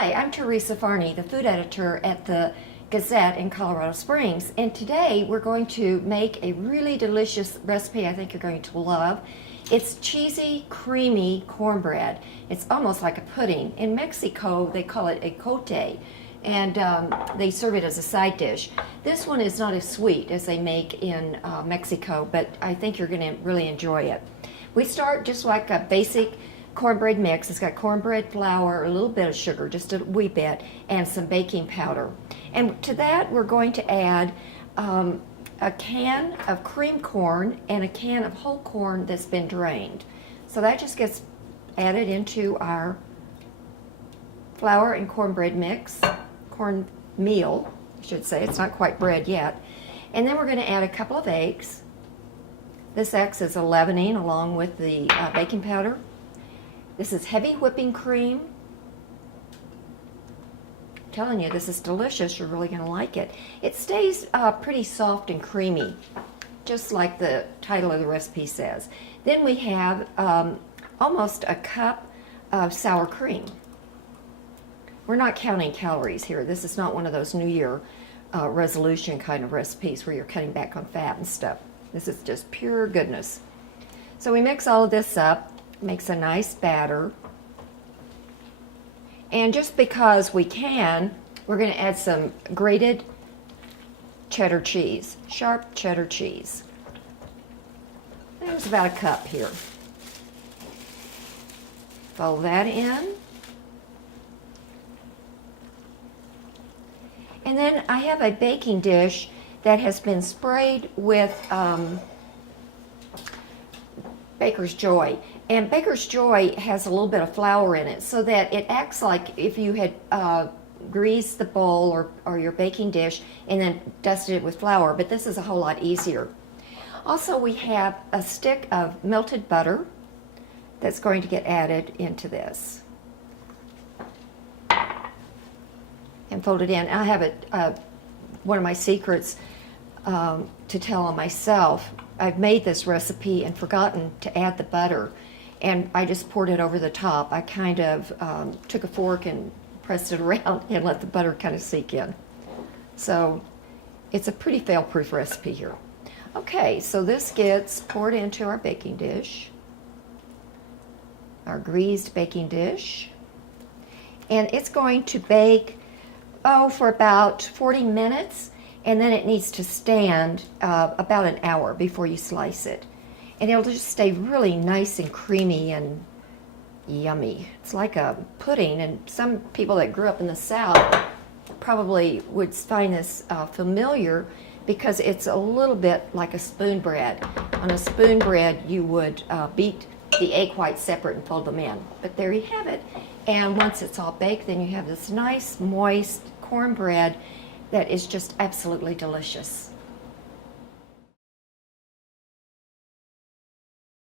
Hi, I'm Teresa Farney, the food editor at the Gazette in Colorado Springs, and today we're going to make a really delicious recipe I think you're going to love. It's cheesy, creamy cornbread. It's almost like a pudding. In Mexico, they call it ecote, and they serve it as a side dish. This one is not as sweet as they make in Mexico, but I think you're going to really enjoy it. We start just like a basic cornbread mix. It's got cornbread flour, a little bit of sugar, just a wee bit, and some baking powder. And to that, we're going to add a can of cream corn and a can of whole corn that's been drained. So that just gets added into our flour and cornbread mix, corn meal, I should say. It's not quite bread yet. And then we're going to add a couple of eggs. This acts as a leavening along with the baking powder. This is heavy whipping cream. I'm telling you, this is delicious. You're really going to like it. It stays pretty soft and creamy, just like the title of the recipe says. Then we have almost a cup of sour cream. We're not counting calories here. This is not one of those New Year resolution kind of recipes where you're cutting back on fat and stuff. This is just pure goodness. So we mix all of this up. Makes a nice batter. And just because we can, we're going to add some grated cheddar cheese, sharp cheddar cheese. There's about a cup here. Fold that in. And then I have a baking dish that has been sprayed with Baker's Joy. And Baker's Joy has a little bit of flour in it so that it acts like if you had greased the bowl or your baking dish and then dusted it with flour, but this is a whole lot easier. Also, we have a stick of melted butter that's going to get added into this and fold it in. I have one of my secrets to tell on myself. I've made this recipe and forgotten to add the butter, and I just poured it over the top. I kind of took a fork and pressed it around and let the butter kind of sink in. So it's a pretty fail-proof recipe here. Okay, so this gets poured into our baking dish, our greased baking dish, and it's going to bake, for about 40 minutes. And then it needs to stand about an hour before you slice it. And it'll just stay really nice and creamy and yummy. It's like a pudding, and some people that grew up in the South probably would find this familiar because it's a little bit like a spoon bread. On a spoon bread, you would beat the egg whites separate and fold them in. But there you have it. And once it's all baked, then you have this nice, moist cornbread that is just absolutely delicious.